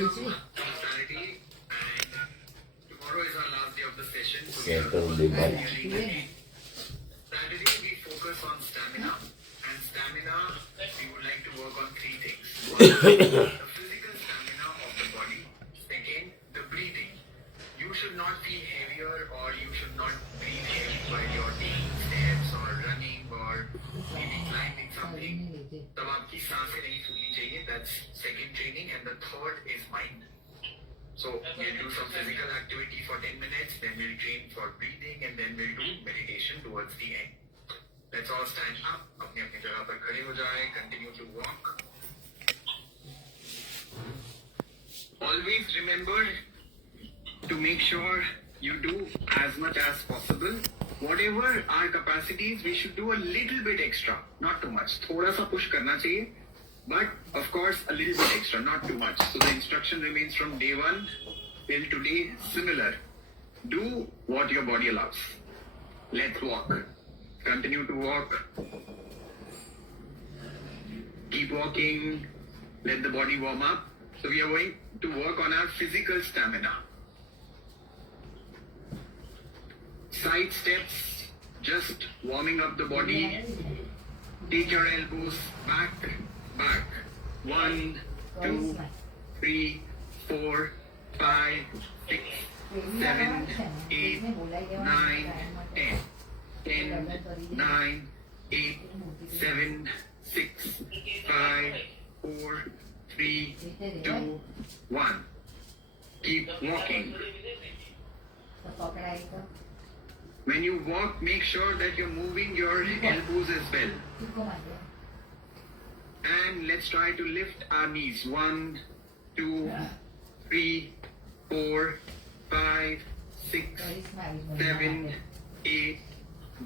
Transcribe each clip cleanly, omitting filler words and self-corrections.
Saturday, and tomorrow is our last day of the session. So we Center are divide. Saturday we focus on stamina, and stamina we would like to work on three things. One, the physical stamina of the body. Second, the breathing. You should not feel heavier, or you should not breathe heavy while you're taking steps or running or maybe climbing something. तब आपकी सांसें नहीं फूलनी चाहिए. That's second training, and the third is mind. So we'll do some physical activity for 10 minutes, then we'll train for breathing, and then we'll do meditation towards the end. Let's all stand up. अपनी अपनी जगह पर खड़े हो जाए. Continue to walk. Always remember to make sure you do as much as possible. Whatever our capacities, we should do a little bit extra, not too much. थोड़ा सा push करना चाहिए, but of course a little bit extra, not too much. So the instruction remains from day one till today similar. Do what your body allows. Let's walk. Continue to walk. Keep walking. Let the body warm up. So we are going to work on our physical stamina. Side steps, just warming up the body. Take your elbows back, back. 1, 2, 3, 4, 5, 6, 7, 8, 9, 10. 10, 9, 8, 7, 6, 5, 4, 3, 2, 1. Keep walking. When you walk, make sure that you're moving your elbows as well. And let's try to lift our knees. 1, 2, 3, 4, 5, 6, 7, 8,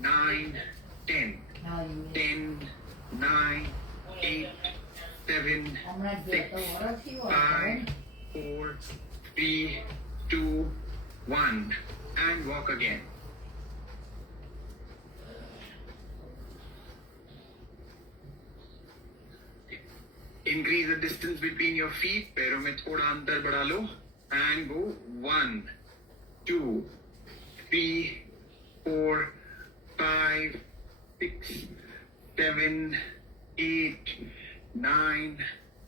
9, 10. 10, 9, 8, 7, 6, 5, 4, 3, 2, 1. And walk again. Increase the distance between your feet. पैरों में थोड़ा अंतर बढ़ा लो. And go 1, 2, 3, 4, 5, 6, 7, 8, 9,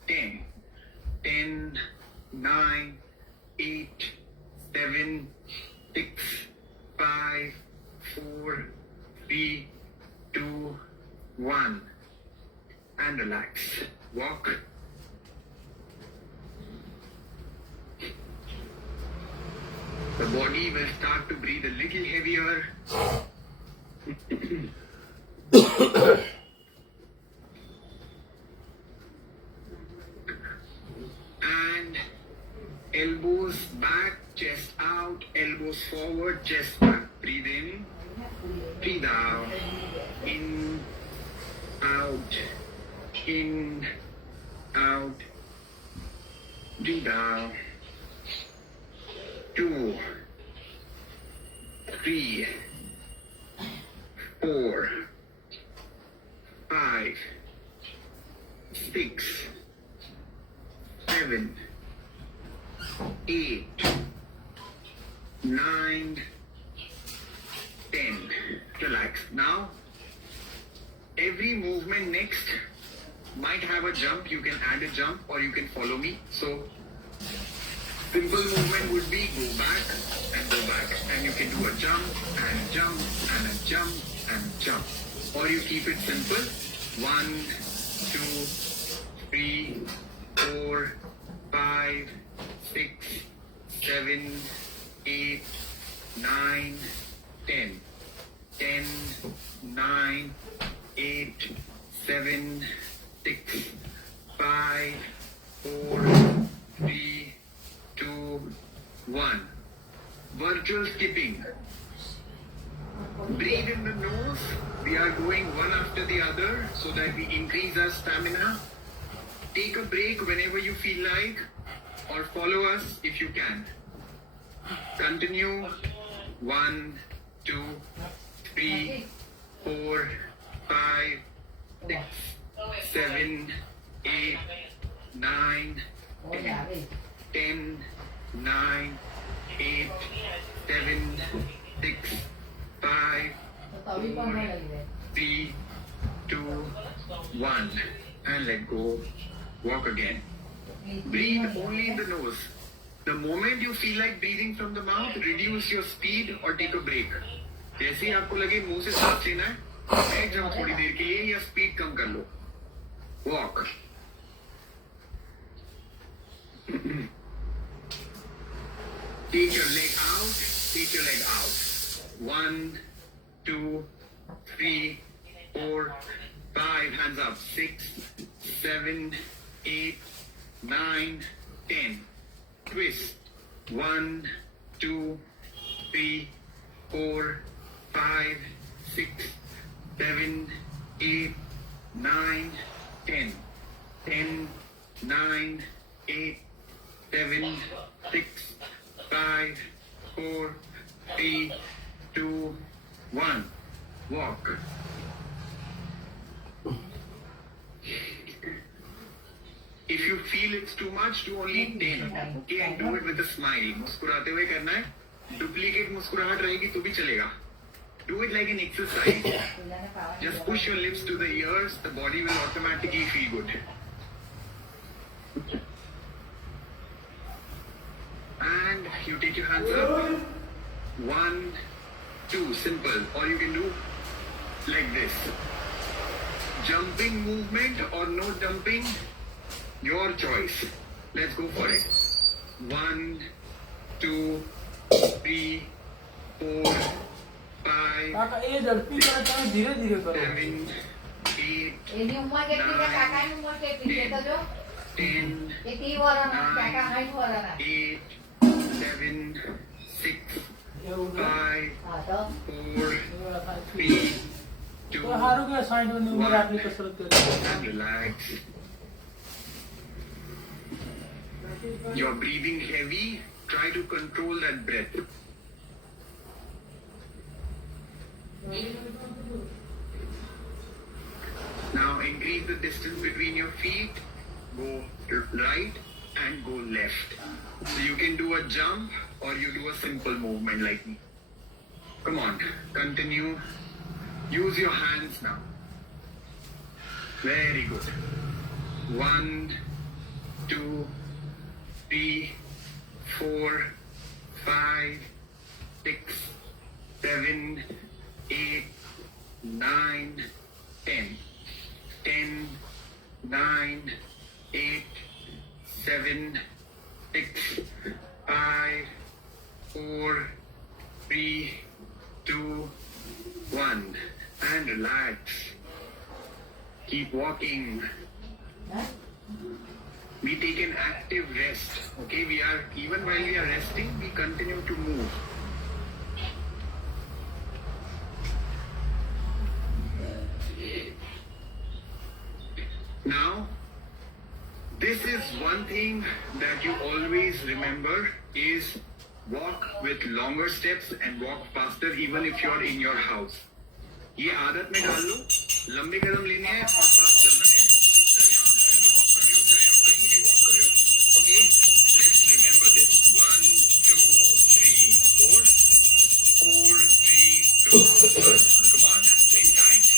10. 10, 9, 8, 7, 6, 5, 4, 3, 2, 1. And relax. Walk. The body will start to breathe a little heavier. And elbows back, chest out, elbows forward, chest back. Breathe in, breathe out, in, out, in, out, breathe out. 2, 3, 4, 5, 6, 7, 8, 9, 10. Relax. Now, every movement next might have a jump. You can add a jump or you can follow me. So, simple movement would be go back and go back. And you can do a jump and jump and a jump and jump. Or you keep it simple. 1, 2, 3, 4, 5, 6, 7, 8, 9, 10. 10, 9, 8, 7, 6, 5, 4, 3, 2, 1. Virtual skipping. Breathe in the nose. We are going one after the other so that we increase our stamina. Take a break whenever you feel like, or follow us if you can. Continue. 1, 2, 3, 4, 5, 6, 7, 8, 9, 10. 10, 9, 8, 7, 6, 5, 4, 3, 2, 1. And let go. Walk again. Breathe only in the nose. The moment you feel like breathing from the mouth, reduce your speed or take a break. जैसे ही आपको लगे मुंह से सांस लेना है, एक जब थोड़ी देर के लिए या स्पीड कम कर लो. Walk. Take your leg out. Take your leg out. 1, 2, 3, 4, 5. Hands up. 6, 7, 8, 9, 10. Twist. 1, 2, 3, 4, 5, 6, 7, 8, 9, 10. 10, 9, 8, 7, 6, 5, 4, 3, 2, 1. Walk. If you feel it's too much, do only 10. Okay, and do it with a smile. मुस्कुराते हुए करना है. Duplicate मुस्कुराहट रहेगी तो भी चलेगा. Do it like an exercise. Just push your lips to the ears. The body will automatically feel good. And you take your hands up. 1, 2. Simple. Or you can do like this. Jumping movement or no jumping. Your choice. Let's go for it. 1, 2, 3, 4, 5, કાકા એ ઝડપી કરે તમે ધીરે ધીરે કરો 7, 8, એની ઉંમર કેટલી છે કાકાની ઉંમર કેટલી છે તો જો 10, કેટલી વર્ષના કાકા 60 વર્ષના 8, 7, 6, એવું 5, હા તો 4, એવું થાય 3, તો 2, સારું કે 60 ની ઉંમરે આટલી કસરત કરી and relax. You're breathing heavy. Try to control that breath. Now increase the distance between your feet. Go right and go left. So you can do a jump or you do a simple movement like me. Come on, continue. Use your hands now. Very good. 1, 2, 3, 4, 5, 6, 7, 8, 9, 10. 10, 9, 8, 7, 6, 5, 4, 3, 2, 1. And relax. Keep walking. We take an active rest. Okay, even while we are resting, we continue to move. Now, this is one thing that you always remember is walk with longer steps and walk faster even if you're in your house. ये आदत में डाल लो, लंबे कदम लेने हैं और fast चलना है. चाहे आप घर में वॉक कर रहे हो, चाहे आप कहीं भी वॉक कर रहे हो. Okay, let's remember this. 1, 2, 3, 4, 4, 3, 2, 1. Come on, 10 times.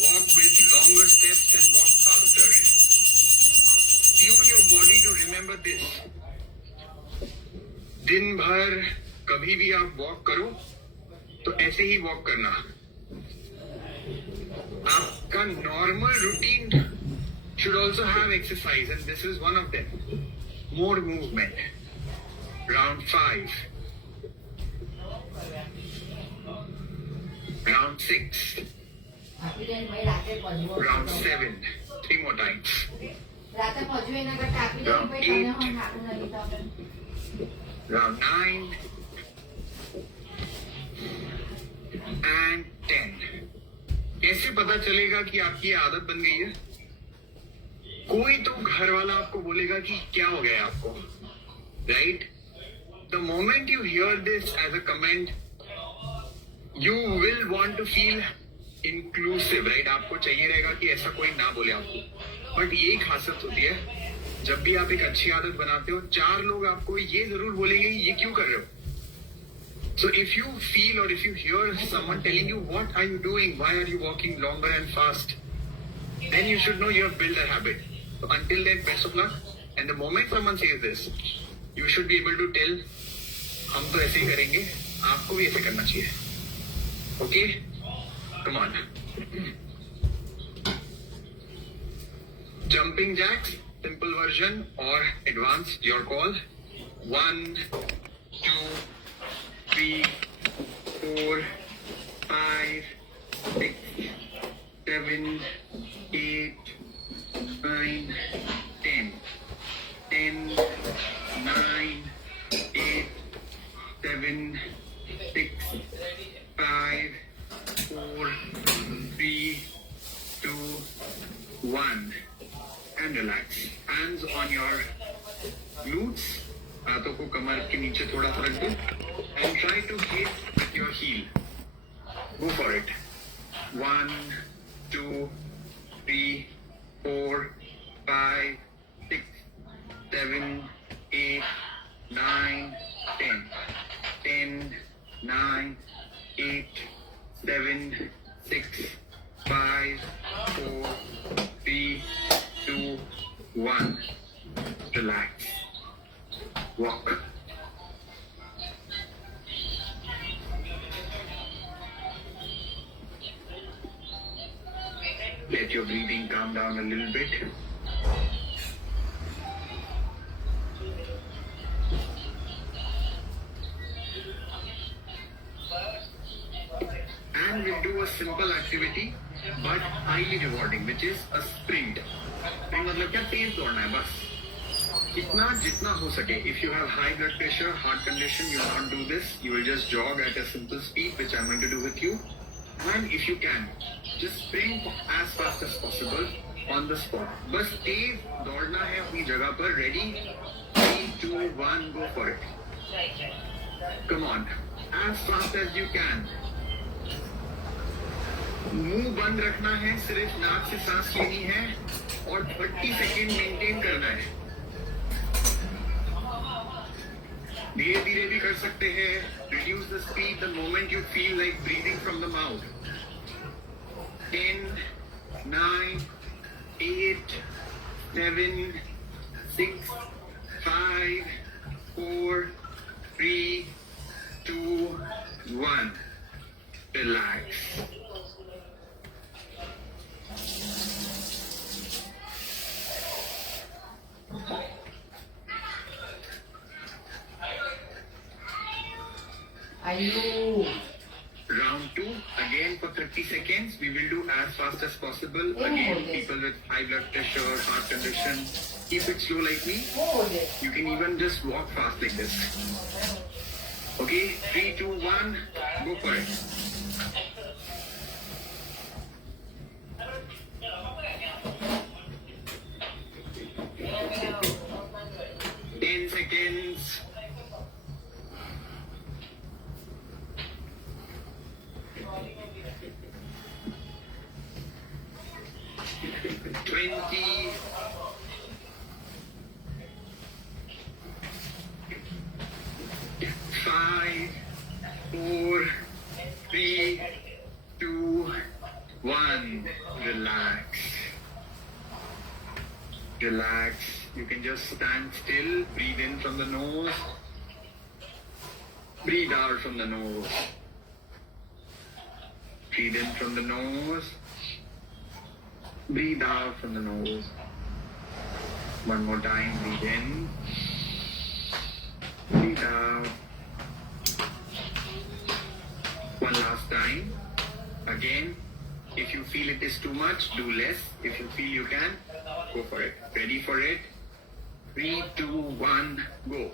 Walk with longer steps and walk faster. Tune your body to remember this. दिन भर कभी भी आप वॉक करो तो ऐसे ही वॉक करना. आपका normal routine should also have exercise and this is one of them. More movement. Round 5. Round 6. Round 7. 3 more times. Round 8. Round 9. And 10. कैसे पता चलेगा कि आपकी आदत बन गई है? कोई तो घर वाला आपको बोलेगा कि क्या हो गया आपको, right? The moment you hear this as a comment, you will want to feel inclusive, right? आपको चाहिए रहेगा कि ऐसा कोई ना बोले आपको. बट ये खासियत होती है, जब भी आप एक अच्छी आदत बनाते हो, 4 लोग आपको ये जरूर बोलेंगे कि ये क्यों कर रहे हो. So if you feel or if you hear someone telling you, what are you doing? Why are you walking longer and fast? Then you should know you have built a habit. So until then, best of luck. And the moment someone says this, you should be able to tell, हम तो ऐसे ही करेंगे, आपको भी ऐसे करना चाहिए. Okay? Come on. Jumping jacks, simple version or advanced, your call. 1, 2, 3, 4, 5, 6, 7, 8, 9, 10. 10, 9, 8, 7, 6, 5, 4, 3, 2, 1. And relax. Hands on your glutes. हाथों को कमर के नीचे थोड़ा सा रख दो. And try to hit with your heel. Go for it. 1, 2, 3, 4, 5, 6, 7, 8, 9, 10. 10, 9, 8, 7, 6, 5, 4, 3, 2, 1. Relax. Walk. Let your breathing calm down a little bit. And we'll do a simple activity but highly rewarding, which is a sprint. sprint मतलब क्या, तेज दौड़ना है बस. जितना जितना हो सके. If you have high blood pressure, heart condition, you can't do this. You will just jog at a simple speed, which I'm going to do with you. And if you can, just sprint as fast as possible on the spot. बस तेज दौड़ना है अपनी जगह पर. Ready? 3, 2, 1, go for it. Come on, as fast as you can. मुंह बंद रखना है, सिर्फ नाक से सांस लेनी है और 30 सेकेंड मेंटेन करना है. धीरे धीरे भी कर सकते हैं. Reduce the speed the moment you feel like breathing from the mouth. 10, 9, 8, 7, 6, 5, 4, 3, 2, 1. Relax. आयु. Round 2, again for 30 seconds. We will do as fast as possible. Oh, Again, yes. people with high blood pressure, heart condition, keep it slow like me. हो दे. You can even just walk fast like this. Okay, 3, 2, 1, go for it. Seconds. 20. 5, 4, 3, 2, 1. Relax. Relax. You can just stand still. Breathe in from the nose. Breathe out from the nose. Breathe in from the nose. Breathe out from the nose. One more time. Breathe in. Breathe out. One last time. Again. If you feel it is too much, do less. If you feel you can, go for it. Ready for it? 3, 2, 1, go.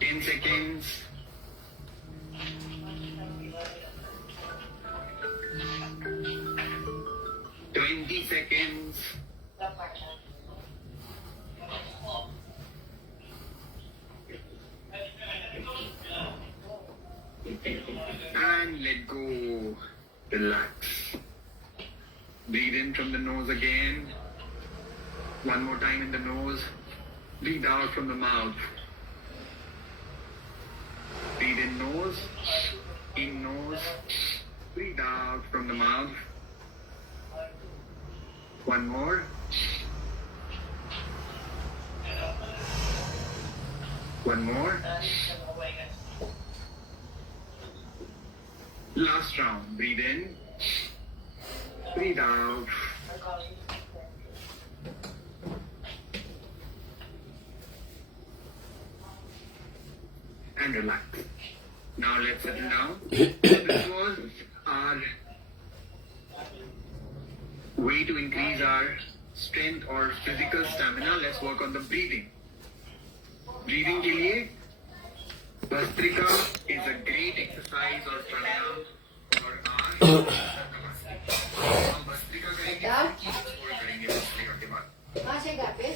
Ten seconds. 20 seconds. 10 And let go. Relax. Breathe in from the nose again. One more time in the nose. Breathe out from the mouth. Breathe in nose. In nose. Breathe out from the mouth. One more. One more. Last round. Breathe in. Breathe out. And relax. Now let's settle down. This was our way to increase our strength or physical stamina. Let's work on the breathing. Breathing के लिए Bhastrika is a great exercise or pranayam for our हम भस्त्रिका करेंगे और करेंगे भस्त्रिका के बाद कहाँ से गाते?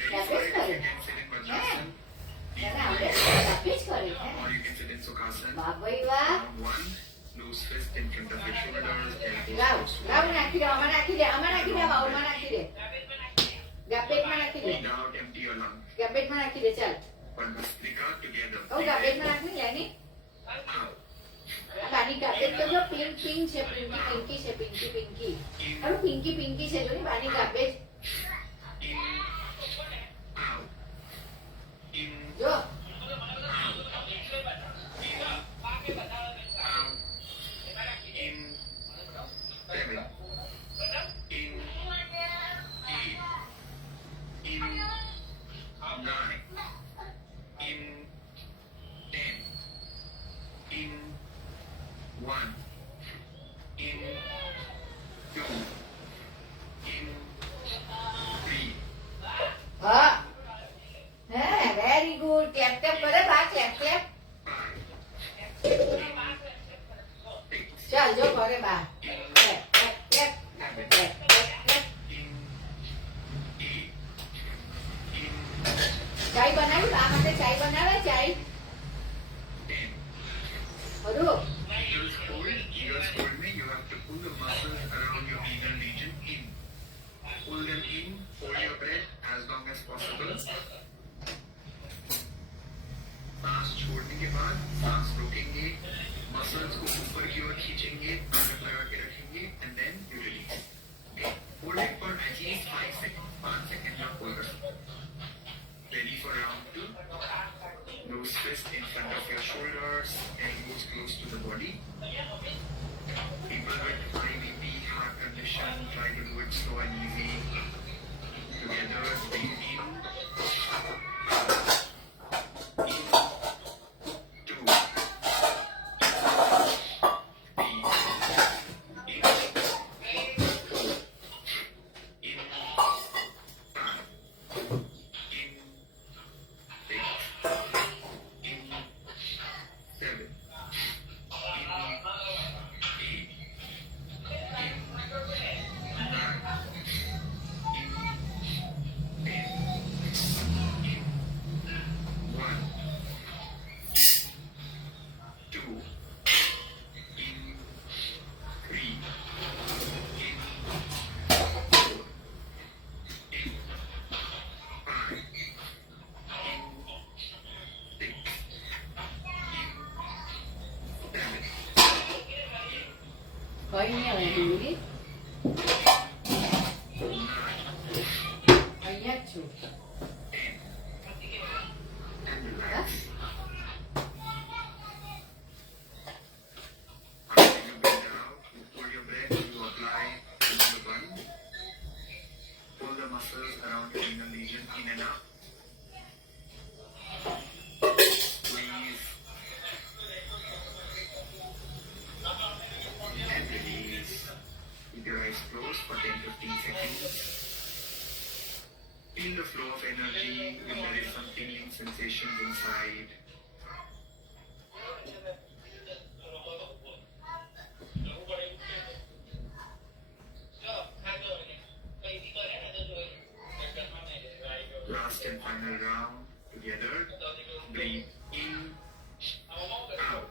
Ready for it? You can sit in Vajrasana गाते ज करे है. or you can sit in Sukhasana. વાહ ભાઈ વાહ. Round one, loose fist in front of your shoulders. elbows લાવ close to લાવ નાખી દે આમાં નાખી દે બાઉલમાં નાખી દે ગાપેટમાં નાખી દે Breathe out, empty your lungs. ગાપેટમાં નાખી દે ચાલ. But Bhastrika together. O ગાપેટમાં નાખની લેની. Out. બાની ગાપેટ તો જો પિંક છે પિંકી છે પિંકી. અરે પિંકી છે જો ની બાની ગાપેટ. In. Out. In. જો Out. In. Seven. In. Eight. In. Nine. In. 10. In. 1. In. 2. In. 3. હા હે વેરી ગુડ ક્લેપ કરે બા ક્લેપ 5. ચાલ જો કરે બા ક્લેપ In. 8. In. ચાય બનાવી બા માટે ચાય બનાવે ચાય 10. હરુ Ears hold. Ears hold me. You have to pull the muscles around your inner region in. Pull them in. Hold your breath as long as possible. सांस छोड़ने के बाद सांस रोकेंगे, मसल्स को ऊपर की ओर खींचेंगे, ताकत लगा के रखेंगे, and then you release. Okay. Hold it for at least 5 seconds. 5 seconds आप hold कर सकते हो. Ready for round 2. Loose fist in front of your shoulders, elbows close to the body. People with high BP, heart condition, try to do it slow and easy. Together, breathe in. In. 2. 3. In. 4. In. 5. In. 6. In 7, in 8, in 9, in 10, in 1, 2, in 3, in 4, in 5, in 6, કઈ નહીં આવે દીદી અહીંયા જ છું બસ Pull your breath, you apply another one. Pull the muscles around your inner region in and out. Squeeze. And release. Keep your eyes closed for 10-15 seconds. Feel the flow of energy when there is some tingling sensations inside. Last and final round together. Breathe in, out.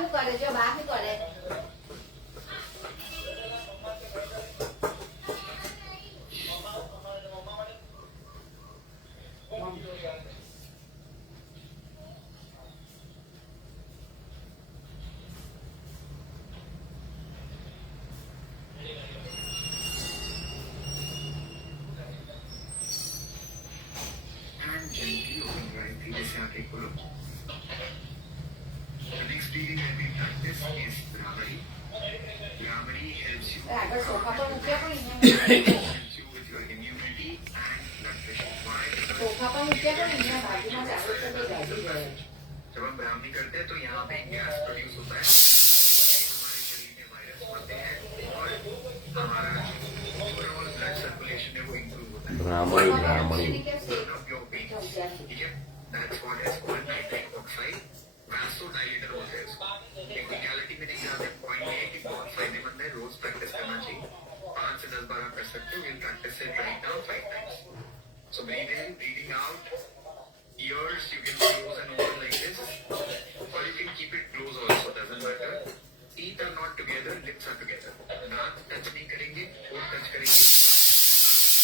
શું કરે જો બા શું કરે And gently open your eyes. धीरे से आंखें खोलो. The next breathing that we practice is Brahmari. Brahmari helps you. આગળ સોફા પર મૂક્યા પણ Helps you with your immunity and blood pressure. Why? Because sofa પર મૂક્યા પણ અહીંયા બાજુમાં ચાલુ છે તો ગાડી જાય जब हम ब्राह्मणी करते हैं तो यहाँ पे गैस प्रोड्यूस होता है जिससे हमारे शरीर में वायरस बढ़ते हैं और हमारा ओवरऑल ब्लड सर्कुलेशन है वो इम्प्रूव होता है. ब्राह्मणी ब्राह्मणी Burn up your veins. ठीक है? That's what is called nitric oxide. Vasodilator बोलते हैं इसको. टेक्निकलिटी में नहीं जाते. पॉइंट ये है कि बहुत फायदेमंद है. रोज प्रैक्टिस करना चाहिए. 5 से 10 बार आप कर सकते हो. We'll practice it right now 5 times. So breathe in, breathing out. Ears you can close and open like this, or you can keep it closed also. Doesn't matter. Teeth are not together. Lips are together. दांत touch नहीं करेंगे. होठ touch करेंगे.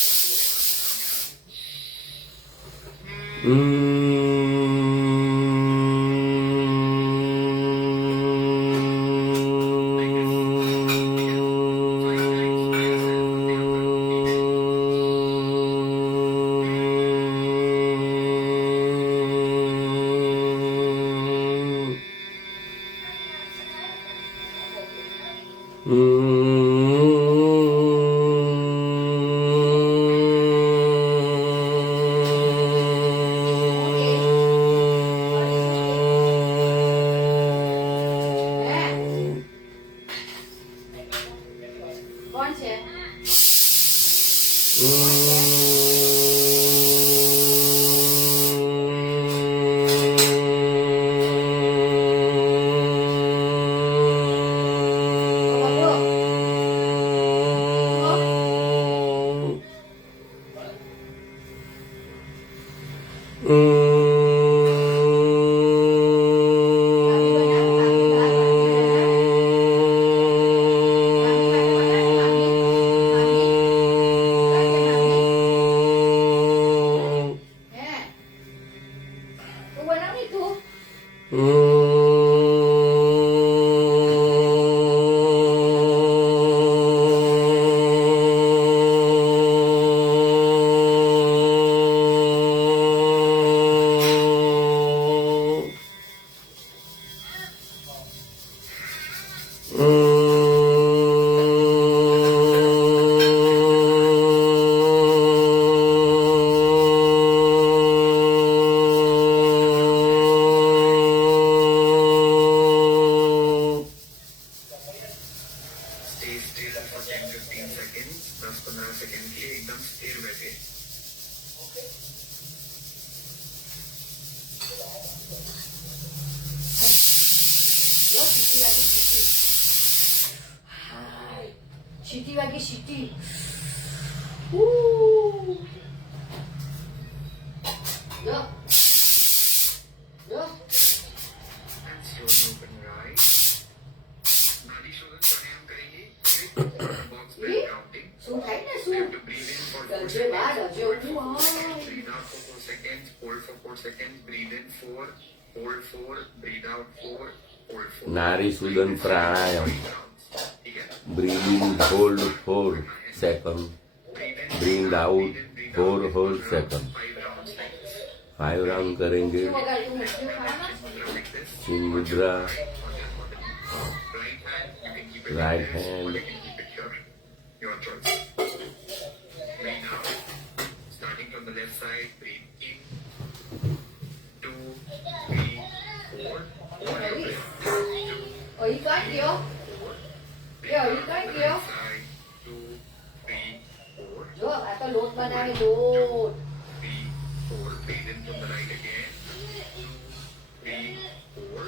કોણ છે તું બનાવી તું Stay still for 10-15 seconds. 10-15 second के लिए एकदम स्थिर बैठे. જો સીટી વાગી સીટી હાય સીટી વાગી સીટી જો જો And slowly open your eyes. नाड़ी शोधन प्राणायाम करेंगे. Box breath counting. શું થાય ને You શું have to breathe in for 4 ડરજે બા seconds. ડરજે ઉઠું Breathe out for 4 seconds. Hold for 4 seconds. Breathe in 4. Hold 4. Breathe out 4. Hold 4. नारी सुदन प्राणायाम. ठीक है? Breathing hold 4 second Breathe in. Breathe out Breathe 4 out. Hold second 5 rounds like this. 5 round करेंगे શું વગાડ્યું મૂક્યું ખાવા Mudra like this. चिन मुद्रा Right hand, you can keep it Right like this, or hand. you can keep it here. Your choice. Breathe out. Starting from the left side, breathe in. 2, 3, 4. Hold your breath. 2, અહીં કાંઈ ગયો 4. એ અહીં કાંઈ ગયો Side, 2, 3, 4. જો આ તો લોટ બનાવે લોટ 3, 4. Breathe in from the right again. 2, 3, 4.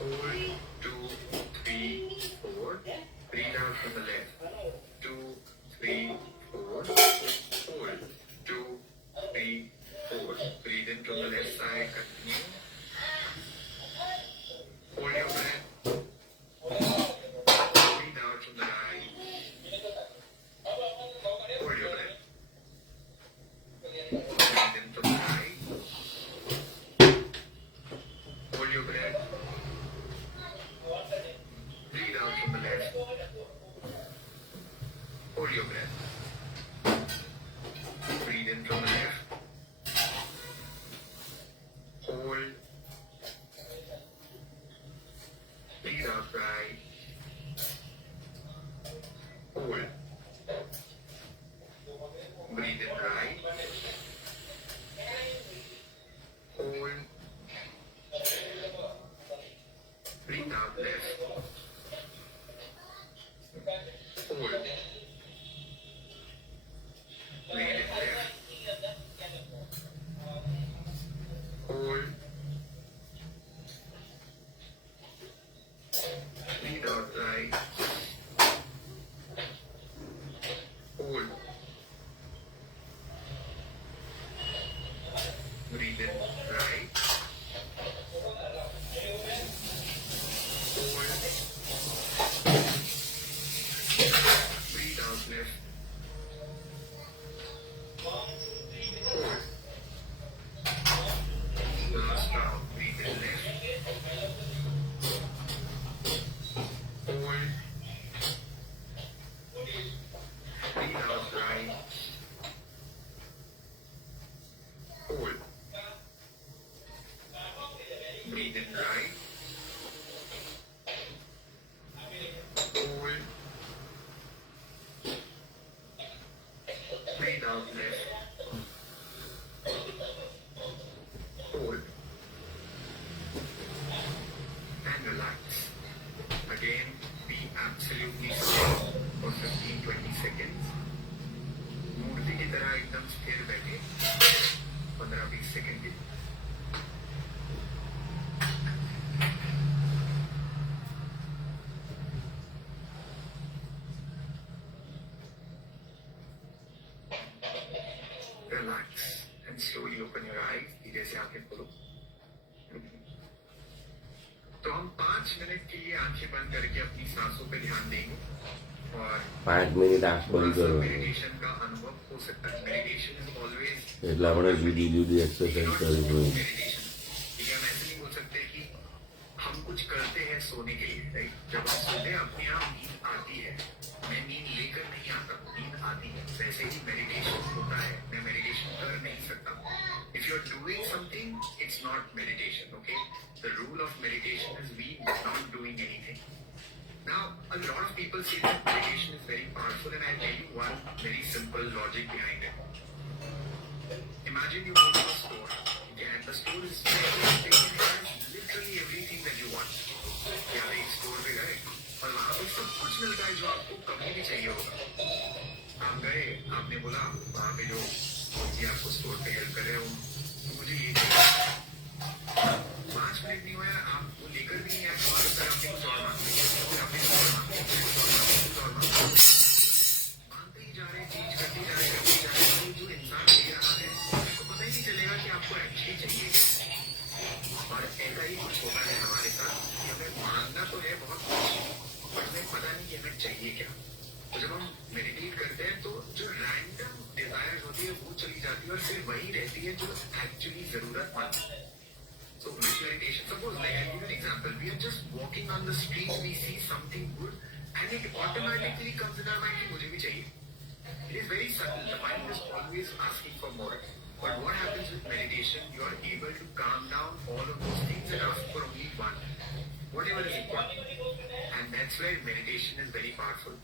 Hold. 2, 3, 4. Breathe out from the left. 2, 3, 4. Hold. 2, 3, 4. Breathe in from the left side. Continue. Hold your breath. Breathe out right. Hold. Breathe in right. Hold. Breathe out left. Hold. Breathe in left. Hold. Breathe out right. Hold. Breathe in right. Hold. Breathe out left. Hold. Last round. Breathe in left. Hold. Breathe out right. Hold. Breathe in right. Hold. Breathe out left. Hold. And relax. Again, be absolutely still for 15-20 seconds. मूर्ति की तरह एकदम स्थिर बैठे 15-20 second के लिए. Relax and slowly open your eyes. धीरे से आंखें खोलो. तो हम 5 मिनट के लिए आंखें बंद करके अपनी सांसों पे ध्यान देंगे और 5 મિનિટ આંખ બંધ કરો मेडिटेशन का अनुभव हो सकता है. मेडिटेशन इज ऑलवेज એટલે આપણે જુદી જુદી एक्सरसाइज કરવી જોઈએ. मेडिटेशन. ठीक है, हम ऐसे नहीं बोल सकते कि हम कुछ करते हैं सोने के लिए. राइट, जब हम सोते हैं अपने आप नींद आती है. मैं नींद लेकर नहीं आता, नींद आती है. वैसे ही मेडिटेशन होता है. मैं मेडिटेशन कर नहीं सकता. If you are doing something, it's not meditation. Okay, the rule of meditation is we not doing anything. Now, a lot of people say that meditation is very powerful, and I'll tell you one very simple logic behind it. Imagine you go to a store, okay, and the store is literally everything that you want. या आप एक store पे गए और वहाँ पे सब कुछ मिलता है जो आपको कभी भी चाहिए होगा. आप गए, आपने बोला वहाँ पे जो ये आपको स्टोर पे हेल्प कर रहे हो, तो मुझे ये 5 मिनट नहीं हुआ, आप वो लेकर भी नहीं आए, तो आपने कुछ और मांग लिया. आपने कुछ और मांग लिया, कुछ और मांग लिया. मांगते ही जा रहे, चीज करते जा रहे, तो जो इंसान ले रहा है उसको पता ही नहीं चलेगा कि आपको एक्चुअली चाहिए क्या. और ऐसा ही कुछ होता है हमारे साथ कि हमें मांगना तो है बहुत कुछ, पर हमें पता नहीं कि हमें चाहिए क्या. तो जब हम मेडिटेट करते हैं तो जो रैंडम डिजायर्स होती है वो चली जाती है और सिर्फ वही रहती है जो एक्चुअली जरूरतमंद है. So with meditation, suppose like I'll give you an example. We are just walking on the street, we see something good, and it automatically comes in our mind कि मुझे भी चाहिए. It is very subtle. The mind is always asking for more. But what happens with meditation? You are able to calm down all of those things and ask for only one, whatever is important. And that's where meditation is very powerful.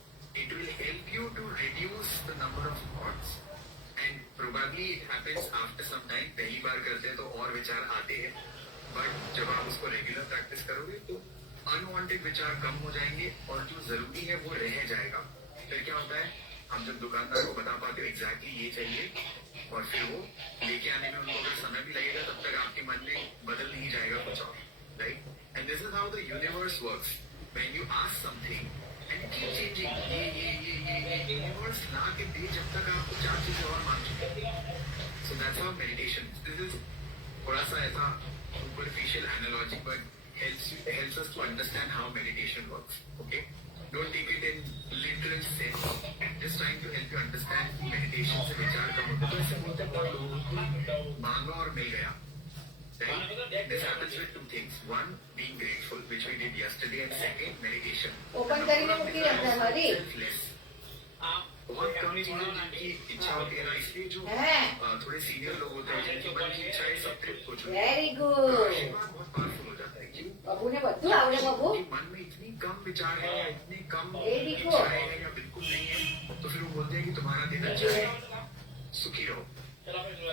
It will help you to reduce the number of thoughts. And probably it happens after some time. पहली बार करते हैं तो और विचार आते हैं. But जब आप उसको रेगुलर प्रैक्टिस करोगे तो अनवांटेड विचार कम हो जाएंगे और जो जरूरी है वो रह जाएगा. फिर क्या होता है, हम जब दुकानदार को बता पाते हो एग्जैक्टली ये चाहिए और फिर वो लेके आने में उनको अगर समय भी लगेगा तब तक आपके मन में बदल नहीं जाएगा कुछ और. Right, and this is how the universe works. When you ask something and it keep changing, ये यूनिवर्स ला के दे जब तक आपको 4 चीजें और मांग चुके. So that's how meditation. This is थोड़ा सा ऐसा superficial analogy, but helps us to understand how meditation works. Okay, don't take it in literal sense. Just trying to help you understand कि meditation से विचार कम होता है. तो ऐसे बोलते हैं बहुत लोगों को मांगा और मिल गया. Right? This happens with 2 things. One, being grateful, which we did yesterday, and second, meditation. Open કરીને મૂકી આપણે હરી. Selfless. बहुत कम चीजें जिनकी इच्छा होती है ना, इसलिए जो थोड़े सीनियर लोग होते हैं जिनकी मन की इच्छाएं सब तृप्त हो चुकी है. Very good. आशीर्वाद बहुत पावरफुल हो जाता है. क्यों? બબુને બધું આવડે બબુ कि मन में इतनी कम विचार है या इतनी कम ये देखो। इच्छाएं हैं या बिल्कुल नहीं है, तो फिर वो बोलते हैं कि तुम्हारा दिन अच्छा है, सुखी रहो।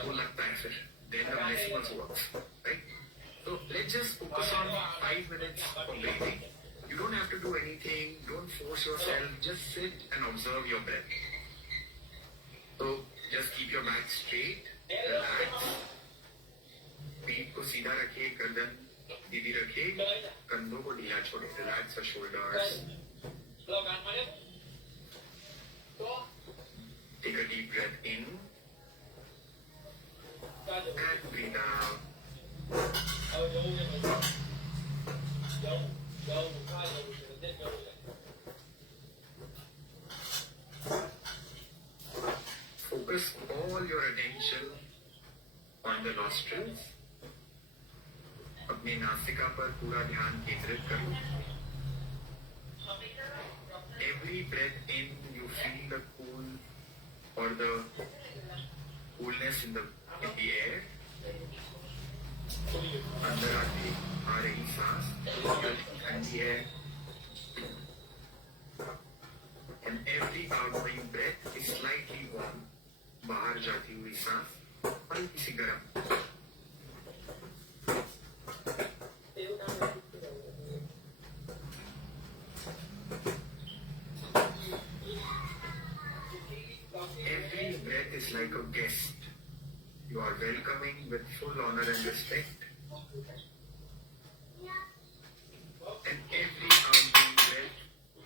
वो लगता है फिर then the blessings works, right? So let's just focus on 5 minutes of breathing. You don't have to do anything, don't force yourself, just sit and observe your breath. So just keep your back straight, relax, पीठ को सीधा रखिए, गर्दन सीधी रखिए, कंधों को ढीला छोड़े, relax your shoulders, take a deep breath in and breathe out. Focus all your attention on the nostrils. अपनी नासिका पर पूरा ध्यान केंद्रित करो. Every breath in, you feel the cool or the coolness in the air. अंदर आती आ रही सांस ठंडी है. And every outgoing breath is slightly warm. बाहर जाती हुई सांस हल्की सी गर्म. Every breath is like a guest. You are welcoming with full honor and respect. And every outgoing breath,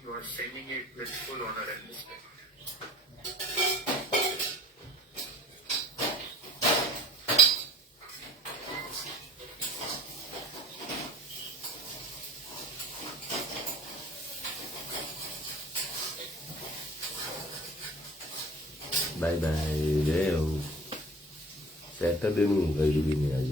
you are sending it with full honor and respect. Bye bye જય હો Saturday નું ગયું બી નહીં આજે